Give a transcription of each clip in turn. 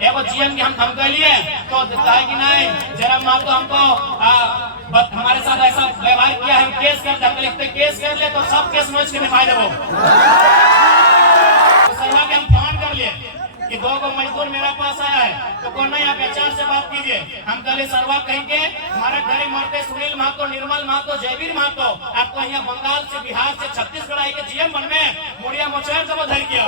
एगो जीएम की हम धमका लिए तो कहे कि नहीं जरा मान तो हमको हमारे साथ ऐसा व्यवहार किया है, केस कर दे, लिखते केस कर ले तो सब केस नोच के दिखाई देवो। तो सरवा के हम फोन कर लिए कि 2 को मजदूर मेरे पास आया है तो कौन नहीं आप एचआर से बात कीजिए। हम कल सरवा कहेंगे हमारे घरे मरते सुनील महतो, निर्मल महतो, जयवीर महतो आपको यहाँ बंगाल से, बिहार से, छत्तीसगढ़ आई के जीएम बनने मुड़िया मोचर से बधाई किया।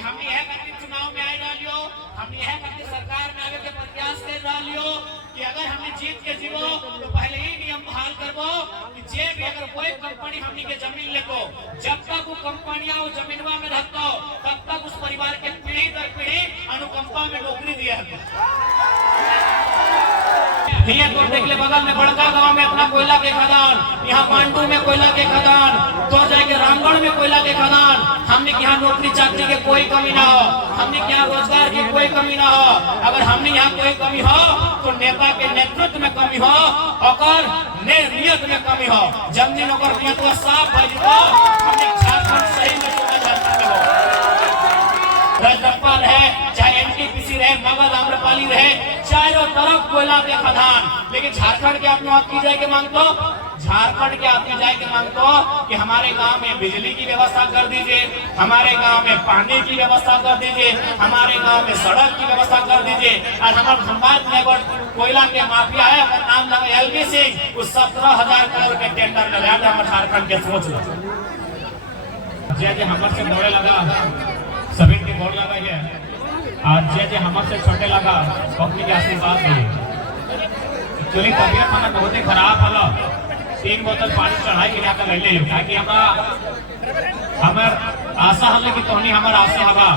हमने यह करके चुनाव में आए डालियो, हमने यह करके सरकार में आगे के प्रयास कर डालियो कि अगर हमने जीत के जीवो तो पहले ही नियम बहाल करबो कि जे भी अगर कोई कंपनी हमनी के जमीन लेको, जब तक वो कंपनियां वो जमीनवा में रहतो तब तक उस परिवार के पीढ़ी दर पीढ़ी अनुकंपा में नौकरी दिया है। तो देख ले बगल में बड़का गांव में अपना कोयला के खदान, यहाँ मांडू में कोयला के खदान, तो जाके रामगढ़ में कोयला के खदान। हमने यहाँ नौकरी चाकरी के कोई कमी ना हो, हमने यहाँ रोजगार की कोई कमी ना हो। अगर हमने यहाँ कोई कमी हो तो नेता के नेतृत्व में कमी हो और नियत में कमी हो। जमीन और नियत साफ है तो हमने झारखंड सही में चुना जाता है। रजरप्पा रहे चाहे एनटीपीसी रहे, मगध आम्रपाली रहे, चारों तरफ कोयला के खदान। लेकिन झारखंड के आपने आप की जाए के मांगतो, झारखंड के आप की जाए के मांगतो कि हमारे गांव में बिजली की व्यवस्था कर दीजिए, हमारे गांव में पानी की व्यवस्था कर दीजिए, हमारे गांव में सड़क की व्यवस्था कर दीजिए। और हमारे धनबाद में कोयला के माफिया है, नाम लगा एलबी सिंह, उस 17,000 करोड़ के टेंडर में लगा हमारे झारखंड के सोच लो। जैसे हमारे से बड़े लगा सभी के बोर्ड लगा है और जे हमसे छोटे लगा पत्नी के आशीर्वाद दिए। एक्चुअली तबियत हमारा बहुत ही खराब हलो, 3 बोतल पानी चढ़ाई गिरा कर ले लो ताकि हमार आशा हल कि तोहनी हमार आशे हवा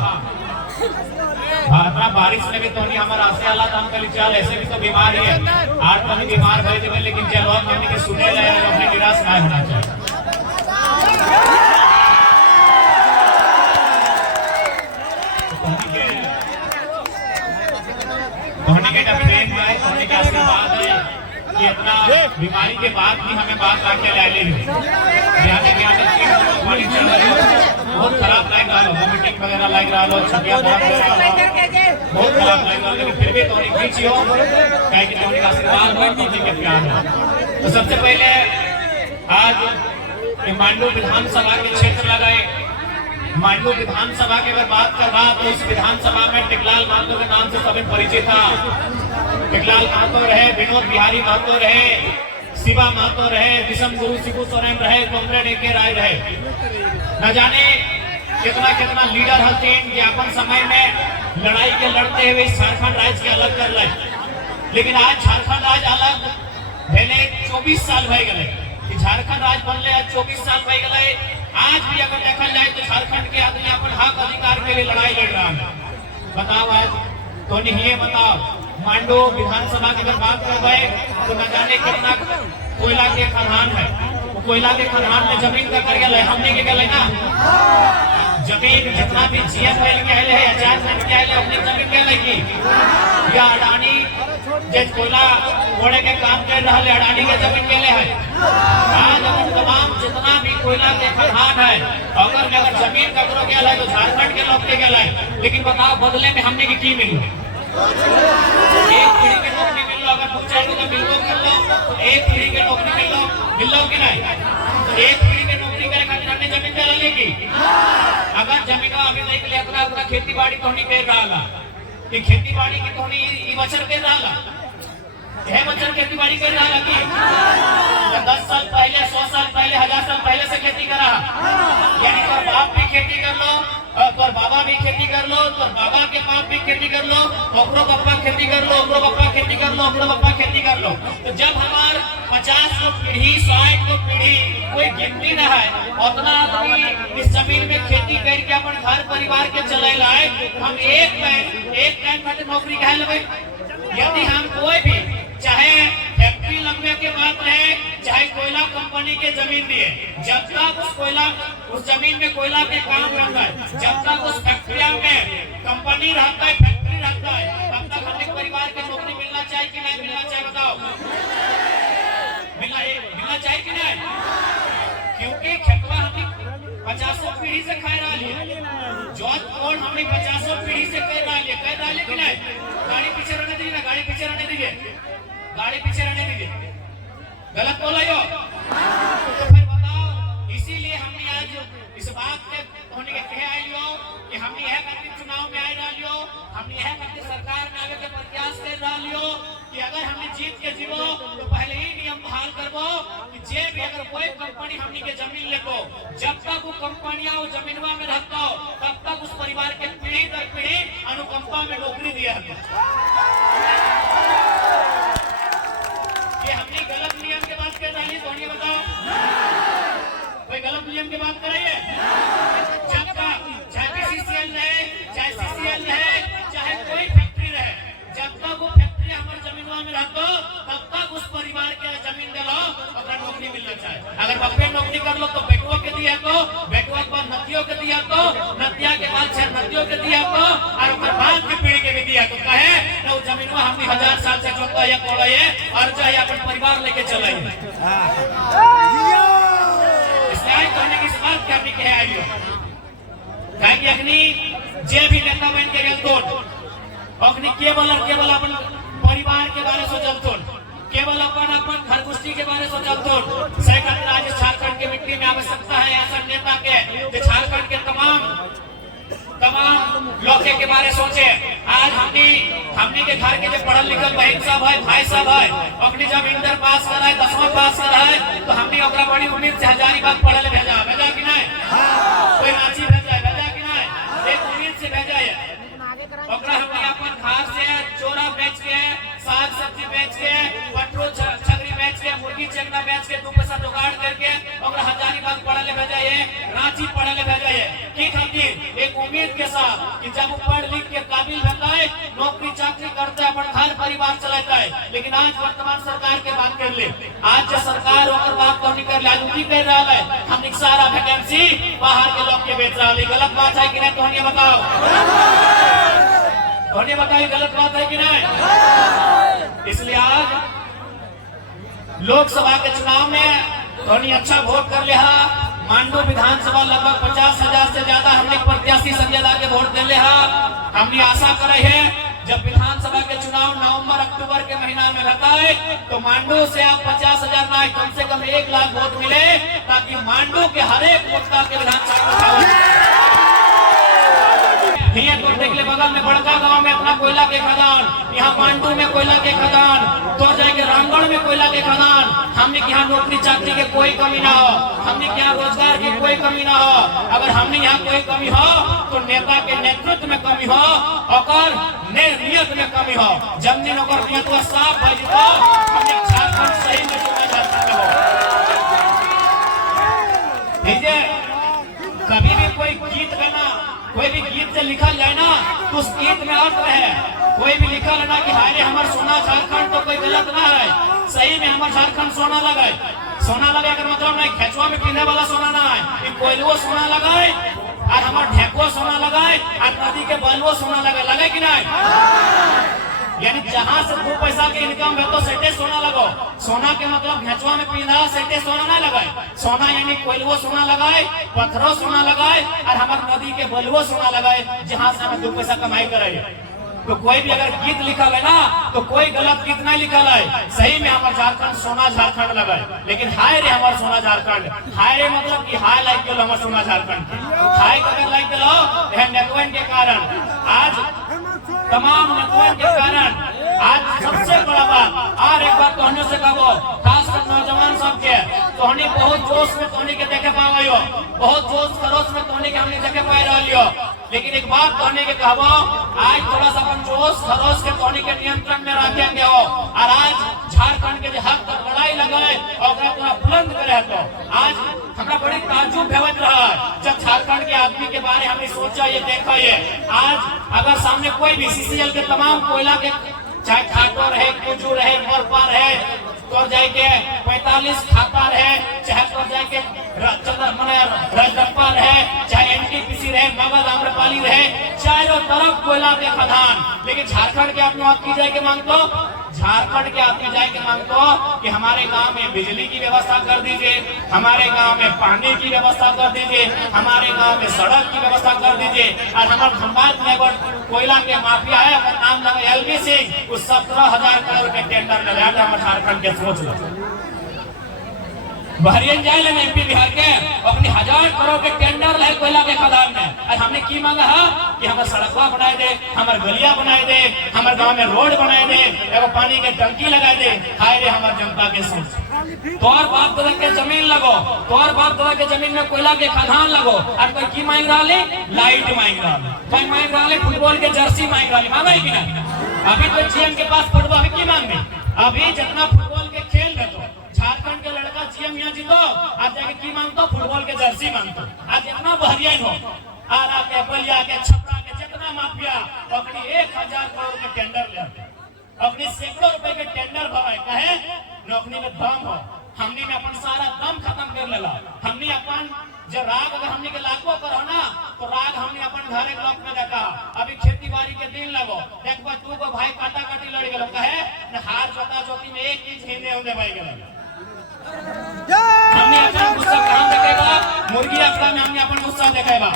इतना बारिश में भी तोहनी हमार आशे हला तो हम कल चल ऐसे भी तो बीमार ही है आज तो बीमार भले देवे, लेकिन चलो हमने के सुने जाए अपने निराश ना होना चाहिए। इतना बीमारी के बाद भी हमें बात आके ले ली बहुत खराब लग रहा है, मीटिंग वगैरह लग रहा है, छबिया बहुत खराब लग रहा है, लेकिन फिर भी तो खींची हो कहे कि तुम्हारे आशीर्वाद बहुत के प्यार है। तो सबसे पहले आज मांडू विधानसभा के क्षेत्र लगाए। मांडू विधानसभा की अगर बात कर रहा तो इस विधानसभा में टिकलाल महतो के नाम से सभी परिचित था। टिकलाल महतो रहे, विनोद बिहारी महतो रहे, शिवा महतो रहे, विषम गुरु शिबू सोरेन रहे, कॉमरेड ए.के. राय रहे। न जाने कितना कितना लीडर हथे कि अपन समय में लड़ाई के लड़ते हुए झारखंड राज्य के अलग कर ले, लेकिन आज झारखंड राज्य अलग भेले 24 साल भय गए कि झारखंड राज्य बनले आज 24 साल भय गए। आज भी अगर देखा जाए तो झारखंड के आदमी अपन हक अधिकार के लिए लड़ाई लड़ रहा है। बताओ आज तो नहीं बताओ मांडू विधानसभा की अगर बात कर रहे तो न जाने कितना कोयला के खदान है, कोयला के खदान में जमीन का कर गया हमने के गए ना जमीन जितना भी जीएम के है आचार के है अपनी जमीन के लगी या अडानी जिस कोयला घोड़े के काम कर रहा है अडानी के जमीन के लिए है। आज अगर तमाम जितना भी कोयला के खदान है अगर जमीन का करो गया है तो झारखंड के लोग के गया है, लेकिन बताओ बदले में हमने की मिली एक पीढ़ी के नौकरी मिल लो, अगर पूछा तो मिलो कर लो, एक पीढ़ी के नौकरी मिल लो कि नहीं, एक पीढ़ी के नौकरी करे खातिर हमने जमीन चला लेगी। अगर जमीन अभी नहीं ले अपना खेती बाड़ी तो नहीं कर रहा कि खेती बाड़ी की तो नहीं बचत कर रहा है, बचत खेती बाड़ी कर रहा कि 10 साल पहले 100 साल पहले 1000 साल पहले से खेती करा, यानी तो बाप भी खेती कर लो और बाबा भी खेती कर लो, तो बाबा के बाप भी खेती कर लो, ओकरो पापा खेती कर लो, ओकरो पापा खेती कर लो, ओकरो पापा खेती कर लो। तो जब हमार 50 को पीढ़ी 60 को पीढ़ी कोई गिनती न है उतना आदमी इस जमीन में खेती करके अपन घर परिवार के चले लाए, हम एक टाइम में नौकरी कहे लगे। यदि हम कोई भी चाहे फैक्ट्री लगने के बाद रहे चाहे कोयला कंपनी के जमीन दिए, जब तक उस जमीन में कोयला के काम रहता है, जब तक उस फैक्ट्रिया में कंपनी रहता है, फैक्ट्री रहता है, तब तक हर एक परिवार की नौकरी मिलना चाहिए कि नहीं मिलना चाहिए बताओ, मिलना चाहिए कि नहीं? क्योंकि खेतवा हम 50 पीढ़ी से खा रहा है जो कौन हमने 50 पीढ़ी से कह रहा है कि नहीं। गाड़ी पीछे रहने दीजिए ना, गाड़ी पीछे रहने दीजिए, गाड़ी पीछे रहने दीजिए। गलत बोला यो तो फिर बताओ। इसीलिए हमने आज इस बात के होने के कहे आइयो कि हमने यह करके चुनाव में आई डालियो, हमने यह करके सरकार में आगे के प्रयास कर डालियो कि अगर हमने जीत के जीवो तो पहले ही नियम बहाल करबो कि जे भी अगर कोई कंपनी हमनी के जमीन लेको, जब तक वो कंपनियां वो जमीनवा में रहता तब तक उस परिवार के पीढ़ी दर पीढ़ी अनुकंपा में नौकरी दिया। ये हमने गलत नियम के बात कर रही है, तो बताओ कोई गलत नियम की बात कर रही है? जब तक चाहे बीसीसीएल रहे, चाहे सीसीएल रहे, चाहे कोई फैक्ट्री रहे, जब तक वो फैक्ट्री हमारे जमीनवा में रहतो तब तक उस परिवार के जमीन दिलो अपना नौकरी मिलना चाहिए। अगर बप्पे नौकरी कर लो तो बेटुआ के दिया तो, बेटुआ के बाद नतियों के दिया तो, नतिया के बाद छह नतियों के दिया तो, और उसके बाद की पीढ़ी के भी दिया तो कहे ना जमीनवा हमने 1000 साल से जोता या कोड़ा है और चाहे अपन परिवार लेके चले। कहने की बात क्या कहे आइयो कि अग्नि जे भी नेता बन के गल तो अग्नि केवल और केवल अपन परिवार के बारे सोचल तो, केवल अपन घरगुस्ती के बारे सोचल तो। सेकंड राज्य झारखंड की मिट्टी में आवश्यकता है ऐसा नेता के झारखंड के तमाम लोग के बारे सोचे। आज हमनी के घर के जो पढ़ल लिखल बहन सब है, भाई सब है, अपनी जब इंटर पास कर है, 10वां पास कर है तो हमनी ओकरा बड़ी उम्मीद से हजारीबाग पढ़े ले भेजा कि नहीं, कोई रांची भेजा कि नहीं, एक उम्मीद से भेजा है। ओकरा हमनी अपन घर से चोरा बेच के, साग सब्जी बेच के, पटरो छगरी बेच के, मुर्गी चंगना बेच के 2 पैसा जुगाड़ करके ओकरा हजारीबाग पढ़े ले भेजा है, रांची पढ़े ले भेजा है। की खातिर एक उम्मीद के साथ कि जब वो पढ़ लिख के काबिल होता है, नौकरी चाकरी करता है, अपन घर परिवार चलाता है। लेकिन आज वर्तमान सरकार के बात कर ले, आज जो सरकार ओकर बात तो नहीं कर ले, आज उठी कर रहा है हम सारा वैकेंसी बाहर के लोग के बेच रहा है। गलत बात है कि नहीं? तो बताओ, तो बताइए गलत बात है कि नहीं? इसलिए आज लोकसभा के चुनाव में धोनी अच्छा वोट कर लिया। मांडू विधानसभा लगभग 50,000 से ज्यादा हमने प्रत्याशी संजय दा के वोट दे लिया। हमने आशा करे है जब विधानसभा के चुनाव नवंबर अक्टूबर के महीना में रहता है तो मांडू से आप 50,000 ना कम से कम 1 लाख वोट मिले, ताकि मांडू के हर एक वोटर के विधानसभा तो देख ले बगल में बड़का गांव में अपना कोयला के खदान, यहाँ मांडू में कोयला के खदान, तो जाके रामगढ़ में कोयला के खदान। हमने यहाँ नौकरी चाकरी के कोई कमी ना हो, हमने यहाँ रोजगार की कोई कमी ना हो। अगर हमने यहाँ कोई कमी हो तो नेता के नेतृत्व में कमी हो और नियत में कमी हो। जब दिन और नियत साफ है तो हमने झारखंड सही में कभी भी कोई गीत गाना, कोई भी गीत से लिखल जाए ना तो उस गीत में अर्थ है। कोई भी लिखल है ना कि हाय हमार सोना झारखंड, तो कोई गलत ना है, सही में हमार झारखंड सोना लगाए। सोना लगाए का मतलब नहीं खेचुआ में पीने वाला सोना ना है, कोयलुओ सोना लगाए और हमार ढेकुआ सोना लगाए और नदी के बलुओ सोना लगाए, लगे कि नहीं? यानी जहाँ से 2 पैसा के इनकम है तो सेटे सोना लगाओ। सोना के मतलब घेचुआ में पीना सेटे सोना ना लगाए। सोना यानी कोयलुओ सोना लगाए, पत्थरों सोना लगाए और हमारे नदी के बलुओ सोना लगाए, जहाँ से हमें 2 पैसा कमाई करे। तो कोई भी अगर गीत लिखल है ना तो कोई गलत गीत नहीं लिखल है, सही में हमारे झारखंड सोना झारखंड लगाए। लेकिन हाय रे हमारे सोना झारखंड, हाय रे मतलब कि हाय लाइक के लो हमारे सोना झारखंड, हाय अगर लाइक के लो नेटवर्क के कारण, आज तमाम नेटवर्क के कारण आज सबसे बड़ा बात और एक बात कहने से कहो, खासकर नौजवान सबके तोहनी बहुत जोश में तोहनी के देखे पावे हो, बहुत जोश खरोश में तोहनी के हमने देखे पाए रहियो। लेकिन एक बात कहने के कहबो, आज थोड़ा सा अपन जोश खरोश के तोहनी के नियंत्रण में रखेंगे हो और आज झारखंड के हक तक लड़ाई लगाए और पूरा बुलंद करे तो आज हमारा बड़ी ताज्जुब भेवत रहा जब झारखंड के आदमी के बारे हमने सोचा ये देखा ये। आज अगर सामने कोई भी सीसीएल के तमाम कोयला के चाहे खाटो रहे, कुजू रहे, मोरपा रहे, तो जाके 45 खाता रहे, चाहे तो जाके रजरप्पा रहे, चाहे एनटीपीसी रहे, मगध आम्रपाली रहे, चारों तरफ कोयला के खदान। लेकिन झारखंड के आप कीजिए के मांगतो झारखंड के आदमी जाए के मांगतो कि हमारे गांव में बिजली की व्यवस्था कर दीजिए, हमारे गांव में पानी की व्यवस्था कर दीजिए, हमारे गांव में सड़क की व्यवस्था कर दीजिए। और हमारे धनबाद में कोयला के माफिया है, नाम लगा एलबी सिंह, उस 17,000 करोड़ के टेंडर में लगा हम झारखंड के सोच लो बहरियन जाए एमपी बिहार के अपनी 1000 करोड़ के टेंडर है कोयला के खदान में। और हमने की मांगा है कि हमारे सड़कवा बनाए दे, हमारे गलिया बनाए दे, हमारे गांव में रोड बनाए दे, एगो पानी के टंकी लगाए दे। खाए दे हमारे जनता के सोच। तोर बाप दादा के जमीन लगो, तोर बाप दादा के जमीन में कोयला के खदान लगो। और कोई की मांग रहा है? लाइट मांग रहा है, कोई मांग रहा है फुटबॉल के जर्सी मांग रहा है। मांगा है कि नहीं? अभी तो जीएम के पास फुटबॉल अभी की मांगे, अभी जितना फुटबॉल के खेल रहे तो झारखंड के लड़का जीएम यहाँ जीतो, आज जाके की मांगतो? फुटबॉल के जर्सी मांगतो। आज इतना बहरियन हो, आरा के बलिया के छपरा के जितना माफिया अपनी 1000 करोड़ के टेंडर ले, अपनी सैकड़ों रुपए के टेंडर भराए। कहे नौकरी में दम हो, हमने में अपन सारा दम खत्म कर लेला। हमने अपन जो राग अगर हमने के लाखों करो ना, तो राग हमने अपन घरे ब्लॉक में देखा। अभी खेती बाड़ी के दिन लगो, देखो तू को भाई काटा काटी लड़ गलो। कहे न हार जोता जोती में 1 इंच हिंदे होने भाई गलो। हमने अपना गुस्सा कहां देखेगा? मुर्गी अखड़ा में हमने अपन गुस्सा देखेगा।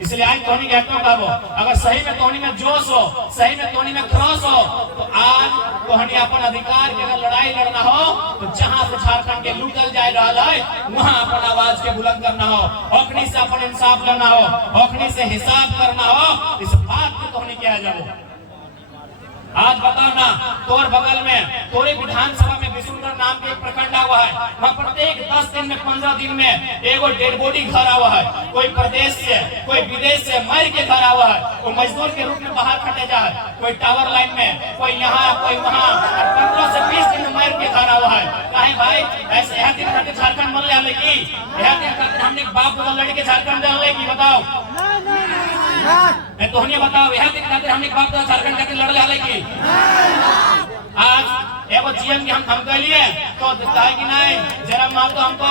इसलिए आज तोनी कहता हूं, अगर सही में तोनी में जोश हो, सही में तोनी में क्रॉस हो, तो आज तोहनी अपन अधिकार के अगर लड़ाई लड़ना हो, तो जहां से झारखंड के लूटल जाए रहा है वहां अपन आवाज के बुलंद करना हो, ओखनी से अपन इंसाफ करना हो, ओखनी से हिसाब करना हो। इस बात को तोहनी किया जाओ। आज बताओ ना, तोर बगल में तोरे विधानसभा में विशुनगढ़ नाम के एक प्रखंड हुआ है, वहाँ प्रत्येक 10 दिन में 15 दिन में एगो डेड बॉडी घर हुआ है। कोई प्रदेश से कोई विदेश से मर के घर हुआ है, कोई मजदूर के रूप में बाहर खटे जा है, कोई टावर लाइन में, कोई यहाँ कोई वहाँ, 15 से 20 दिन में मर के घर हुआ है। काहे भाई ऐसे यह दिन खातिर झारखंड बन रहा है कि यह दिन खातिर हमने बाप दादा लड़ के झारखंड डाल रहे की? बताओ तोहनी बताओ, यह दिन खातिर हमने बाप दादा झारखंड खातिर लड़ रहे की? आज एगो जीएम की हम कह लिए तो है कि नहीं, जरा मान तो हमको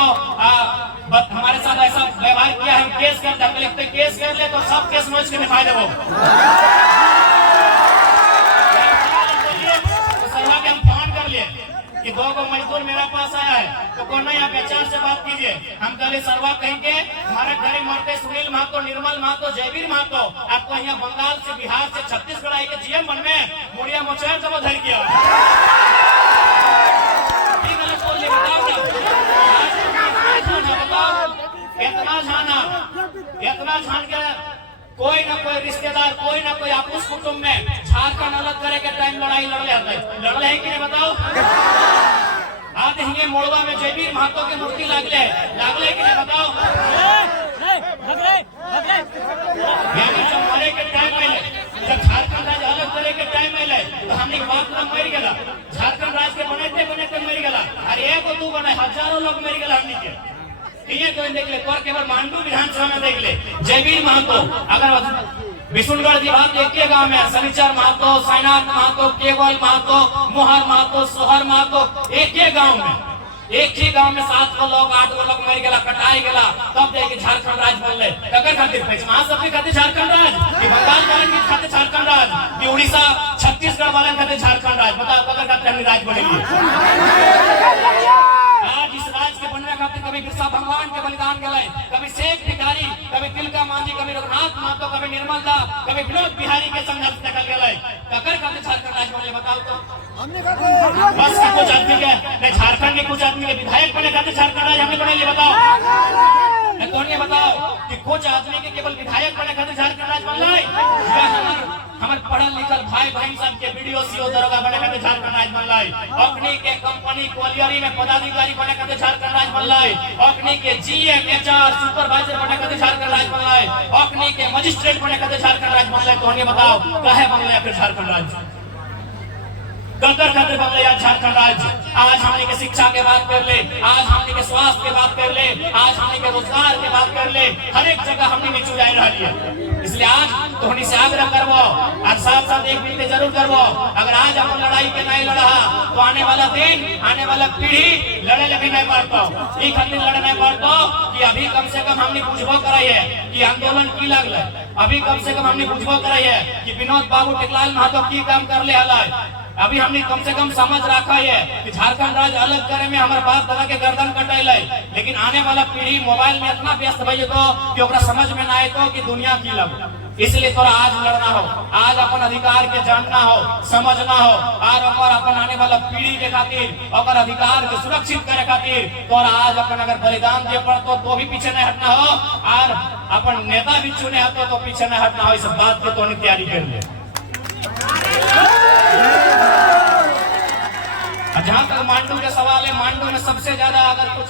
हमारे साथ ऐसा व्यवहार किया, हम केस कर दे, केस कर ले तो सब केस नोच के दिखाई देवो। तो सरवा के हम फोन कर लिए कि 2 गो मजदूर मेरे पास आया है, तो कौन नहीं आप एचआर से बात कीजिए। हम कल सरवा कहेंगे हमारे घरे मरते सुनील महतो, निर्मल महतो, जयवीर महतो, आपको यहाँ बंगाल से, बिहार से, छत्तीसगढ़ आई के जीएम बनने मुड़िया मोचर से धर किया। इतना छान के कोई ना कोई रिश्तेदार, कोई ना कोई आपस कुटुंब में झारखंड अलग करे के टाइम लड़ाई लड़ रहे हैं कि नहीं? बताओ। आज हिंगे मोड़वा में जयवीर महतो के मूर्ति लागले कि नहीं? बताओ। जब मरे के टाइम में, जब झारखंड राज्य अलग करे के टाइम में, तो हमने बात ना मर गया। झारखंड राज्य के बने मर गया। अरे एगो तू बने, हजारों लोग मर गया। हमने के ये तो देख ले, तोर केवल मांडू विधानसभा में देख ले, जयवीर महतो, अगर विशुनगढ़ विभाग के एक गांव में शनिचर महतो, साइनाथ महतो, केवल महतो, मोहर महतो, सोहर महतो, एक गांव में, एक ही गांव में 7 लोग 8 लोग मर गया, कटाई गया, तब जाके झारखंड राज्य बनले। ककर खातिर पैसा सबके खातिर झारखंड राज्य कि बंगाल वाले के खातिर झारखंड राज्य कि उड़ीसा छत्तीसगढ़ वाले के खातिर झारखंड राज्य? बताओ ककर खातिर हम राज्य बनेंगे? आज इस राज्य के बनने खातिर कभी बिरसा भगवान के बलिदान गए, कभी शेख भिखारी, कभी तिलका मांझी, कभी रघुनाथ महतो, कभी निर्मल दा, कभी विनोद बिहारी के संघर्ष निकल गए। ककर खातिर झारखंड राज्य बने? बताओ तो। बस के कुछ आदमी के झारखंड के कुछ आदमी के विधायक बने खातिर झारखंड राज्य हमने बने? बताओ। कौन ये बताओ कि कुछ आदमी के केवल विधायक बने खातिर झारखंड राज्य बन रहा? हमारे पढ़ल लिखल भाई बहन सब के वीडियो सीओ दरोगा बने खातिर झारखंड राज्य बन रहा? अपनी के कंपनी कोलियरी में पदाधिकारी बने खातिर झारखंड राज्य बन रहा? अपनी के जीएम, एचआर, सुपरवाइजर बने खातिर झारखंड राज्य बन रहा? अपनी के मजिस्ट्रेट बने खातिर झारखंड राज्य बन रहा? कौन ये बताओ काहे बन रहा फिर झारखंड राज्य? ककर खातिर बन रहा झारखंड राज्य? आज हमने के शिक्षा के बात कर ले, आज हमने के स्वास्थ्य के बात कर ले, आज हमने के रोजगार के बात कर ले, हर एक जगह हमने नीचू जा रही है। इसलिए आज तोहनी से आग्रह करवो और साथ साथ एक विनती जरूर करवो, अगर आज अपन लड़ाई के नहीं लड़ा तो आने वाला दिन, आने वाला पीढ़ी लड़े लगे नहीं पारतो, एक खातिर लड़े नहीं पारतो कि अभी कम से कम हमने बुझबो कराई है कि आंदोलन की लगल, अभी कम से कम हमने बुझबो कराई है कि विनोद बाबू टिकलाल महतो की काम कर ले हला। अभी हमने कम से कम समझ रखा है कि झारखंड राज्य अलग करे में हमारे बाप दादा के गर्दन कटैल, लेकिन आने वाला पीढ़ी मोबाइल में इतना व्यस्त भइल तो कि ओकरा समझ में ना आए तो कि दुनिया की लग। इसलिए तोरा आज लड़ना हो, आज अपन अधिकार के जानना हो, समझना हो, और अपन आने वाला पीढ़ी के खातिर और अधिकार के सुरक्षित करे खातिर तोरा आज अपन अगर बलिदान दे पड़तो तो भी पीछे नहीं हटना हो, और अपन नेता भी चुने हतो तो पीछे नहीं हटना हो। इस बात की तो तैयारी कर ले। जहां तक मांडू के सवाल है, मांडू में सबसे ज्यादा अगर कुछ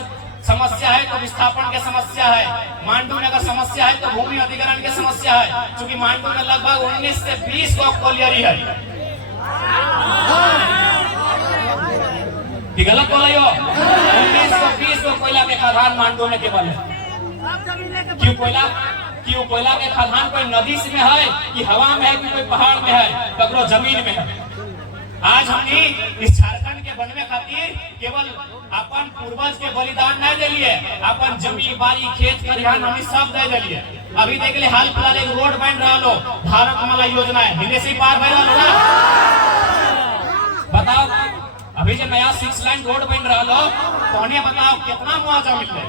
समस्या है तो विस्थापन की समस्या है। मांडू में अगर समस्या है तो भूमि अधिग्रहण की समस्या है, क्योंकि मांडू में लगभग 19 से 20 गो कोलियरी है। गलत बोला यो, 19 से 20 गो कोयला के खदान मांडू में केवल है। क्यों कोयला के खदान कोई नदी में है कि हवा में है कि कोई पहाड़ में है, ककरो जमीन में है। आज हमने इस झारखंड के बनने खातिर केवल अपन पूर्वज के बलिदान नहीं दिलिए, अपन जमीन बाड़ी खेत खलिहान हमने सब दे दिलिए। अभी देख ले हाल फिलहाल एक रोड बन रहा लो, भारतमाला योजना है, हिंदी से पार भर रहा। बताओ अभी जो नया 6 लाइन रोड बन रहा लो तो उन्हें बताओ कितना मुआवजा मिल रहा है?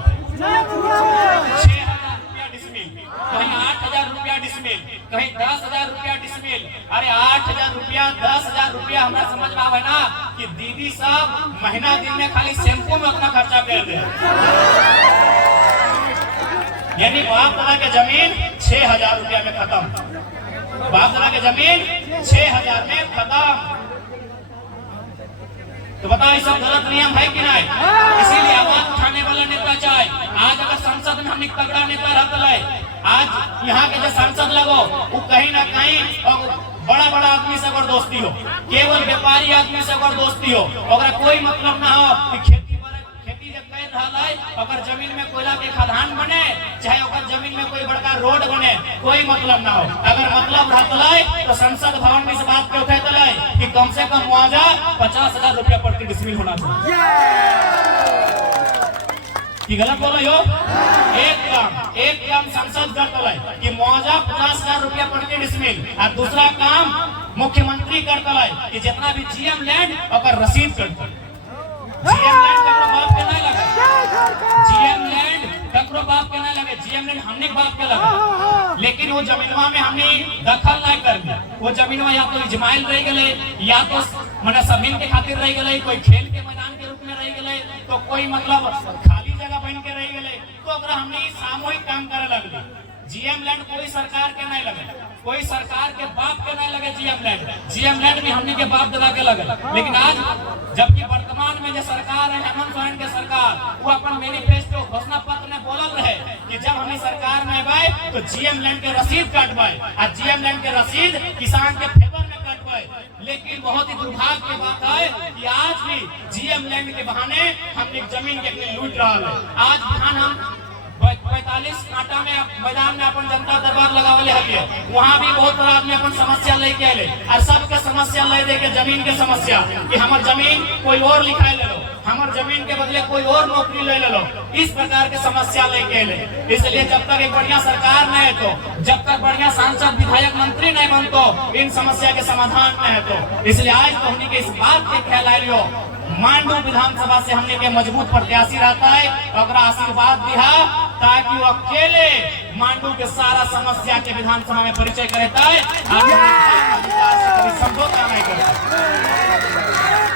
6,000 रुपया डिसमिल, कहीं 8,000 रुपया डिसमिल, कहीं 10,000 रुपया डिसमिल। अरे 8,000 रुपया 10,000 रुपया हमारा समझ में आवे ना कि दीदी सब महीना दिन में खाली शैम्पू में अपना खर्चा कर दे। यानी बाप दादा के जमीन 6,000 रुपया में खत्म, बाप दादा के जमीन 6,000 में खत्म। तो बताओ ये सब गलत नियम है कि नहीं? इसीलिए आवाज उठाने वाला नेता चाहे। आज अगर संसद में हमने तगड़ा नेता रहता है, आज यहाँ के जो सांसद लगो वो कहीं ना कहीं बड़ा बड़ा आदमी से अगर दोस्ती हो, केवल व्यापारी आदमी से अगर दोस्ती हो, अगर कोई मतलब ना हो कि खेती जब कर रहा है, अगर जमीन में कोयला के खदान बने, चाहे अगर जमीन में कोई बड़का रोड बने, कोई मतलब ना हो। अगर मतलब रहता है तो संसद भवन में इस बात पे उठाता है कि कम से कम मुआवजा 50,000 रुपया प्रति डिसमिल होना चाहिए। कि गलत बोलो यो? एक काम संसद करता है कि मुआवजा 50,000 रुपया प्रति डिसमिल, और दूसरा काम मुख्यमंत्री करता है कि जितना भी जीएम लैंड और रसीद करता। जीएम लैंड ककरो बाप के नहीं लगे, जीएम लैंड ककरो बाप के नहीं लगे, जीएम लैंड हमने बाप के लगे। लेकिन वो जमीनवा में हमने दखल नहीं कर दिया। वो जमीनवा या तो इजमाइल रह गए, या तो मैंने जमीन के खातिर रह गए, कोई खेल के मैदान के रूप में रह गए, तो कोई मतलब खाली जगह बन के रह गए, तो अगर हमने सामूहिक काम करे लगली। जीएम लैंड कोई सरकार के नहीं लगे, कोई सरकार के बाप के नहीं लगे। जीएम लैंड भी हमने के बाप दादा के लगे। लेकिन आज जबकि वर्तमान में जो सरकार है हेमंत सोरेन के सरकार, वो अपन मैनिफेस्टो घोषणा पत्र में बोलल रहे कि जब हमें सरकार में आए तो जीएम लैंड के रसीद काटवाए, और जीएम लैंड के रसीद किसान के फेवर में काटवाए। लेकिन बहुत ही दुर्भाग्य की बात है कि आज भी जीएम लैंड के बहाने हम जमीन के लूट रहा है। आज बिहान हम 45 कांटा में मैदान में अपन जनता दरबार लगावले हलिए, वहाँ भी बहुत बड़ा आदमी अपन समस्या लेके आए, और सबके समस्या ले दे के जमीन के समस्या कि हमार जमीन कोई और लिखाए ले लो, हमार जमीन के बदले कोई और नौकरी ले लो, इस प्रकार के समस्या लेके आए। इसलिए जब तक एक बढ़िया सरकार नहीं है, तो जब तक बढ़िया सांसद विधायक मंत्री नहीं बनतो, इन समस्या के समाधान नहीं है। तो इसलिए आज तो हमने के इस बात के ख्याल आई लियो, मांडू विधानसभा से हमने के मजबूत प्रत्याशी रहता है, अगर आशीर्वाद दिया ताकि वो अकेले मांडू के सारा समस्या के विधानसभा में परिचय करता है, समझौता नहीं करता।